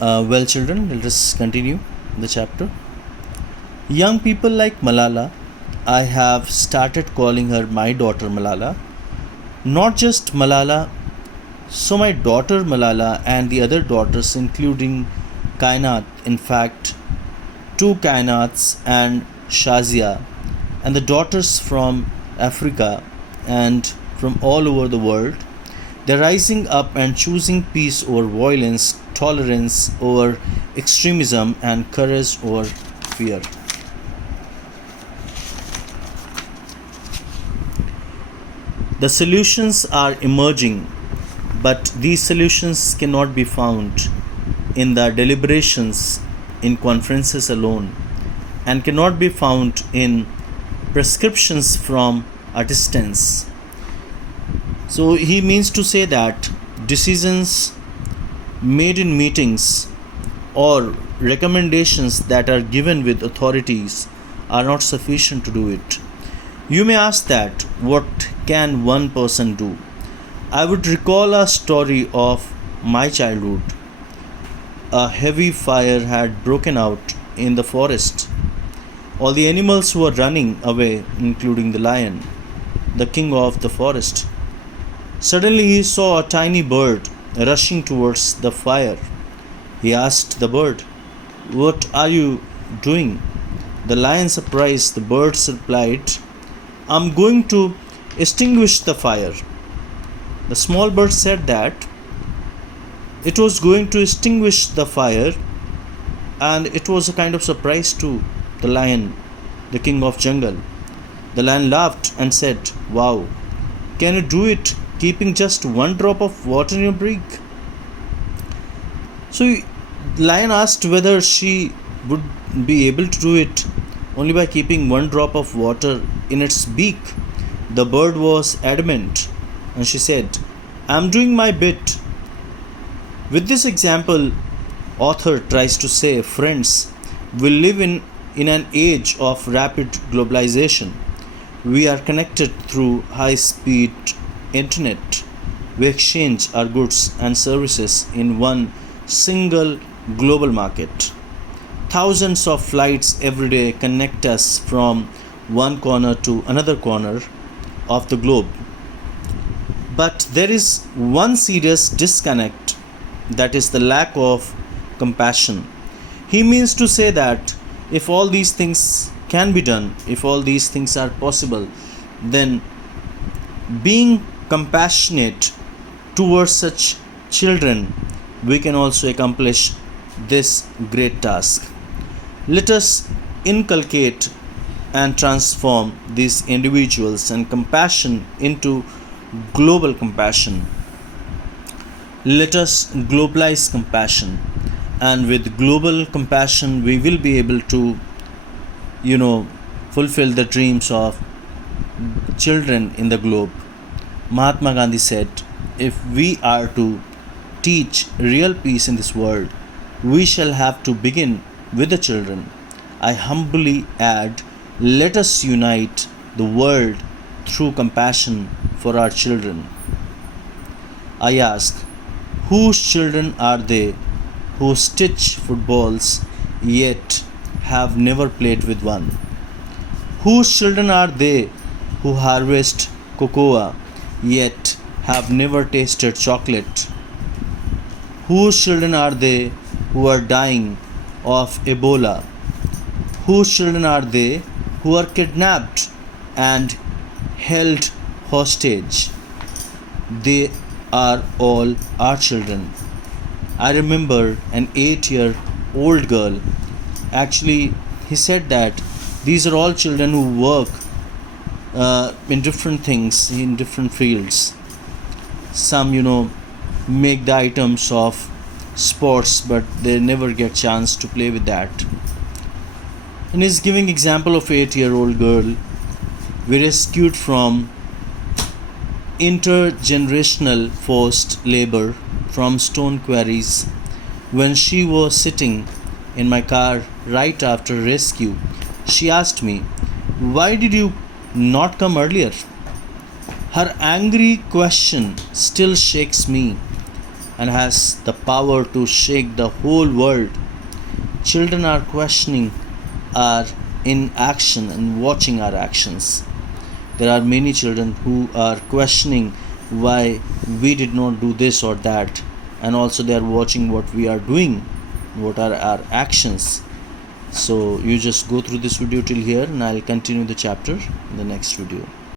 Well, children, let us continue the chapter. Young people like Malala, I have started calling her my daughter Malala. Not just Malala, so my daughter Malala and the other daughters, including Kainat, in fact, two Kainats and Shazia, and the daughters from Africa and from all over the world. They're rising up and choosing peace over violence, tolerance over extremism, and courage over fear. The solutions are emerging, but these solutions cannot be found in the deliberations in conferences alone and cannot be found in prescriptions from artisans. So he means to say that decisions made in meetings or recommendations that are given with authorities are not sufficient to do it. You may ask that what can one person do? I would recall a story of my childhood. A heavy fire had broken out in the forest. All the animals were running away, including the lion, the king of the forest. Suddenly he saw a tiny bird rushing towards the fire. He asked the bird, "What are you doing?" The lion, surprised, the bird replied, "I'm going to extinguish the fire." The small bird said that it was going to extinguish the fire, and it was a kind of surprise to the lion, the king of jungle. The lion laughed and said, "Wow, can you do it keeping just one drop of water in your beak?" So the lion asked whether she would be able to do it only by keeping one drop of water in its beak. The bird was adamant, and she said, "I'm doing my bit." With this example, author tries to say, friends, we live in an age of rapid globalization. We are connected through high-speed internet. We exchange our goods and services in one single global market. Thousands of flights every day connect us from one corner to another corner of the globe. But there is one serious disconnect, that is the lack of compassion. He means to say that if all these things can be done, if all these things are possible, then being compassionate towards such children, we can also accomplish this great task. Let us inculcate and transform these individuals and compassion into global compassion. Let us globalize compassion, and with global compassion we will be able to fulfill the dreams of children in the globe. Mahatma Gandhi said, if we are to teach real peace in this world, we shall have to begin with the children. I humbly add, let us unite the world through compassion for our children. I ask, whose children are they who stitch footballs yet have never played with one? Whose children are they who harvest cocoa yet have never tasted chocolate? Whose children are they who are dying of Ebola? Whose children are they who are kidnapped and held hostage? They are all our children. I remember an 8-year-old girl. Actually, he said that these are all children who work in different things, in different fields. Some, make the items of sports, but they never get chance to play with that. And he's giving example of 8-year-old girl we rescued from intergenerational forced labor from stone quarries when she was sitting in my car right after rescue. She asked me, "Why did you not come earlier?" Her angry question still shakes me. and has the power to shake the whole world. Children are questioning our inaction and watching our actions. There are many children who are questioning why we did not do this or that, and also they are watching what we are doing, what are our actions. So you just go through this video till here, and I'll continue the chapter in the next video.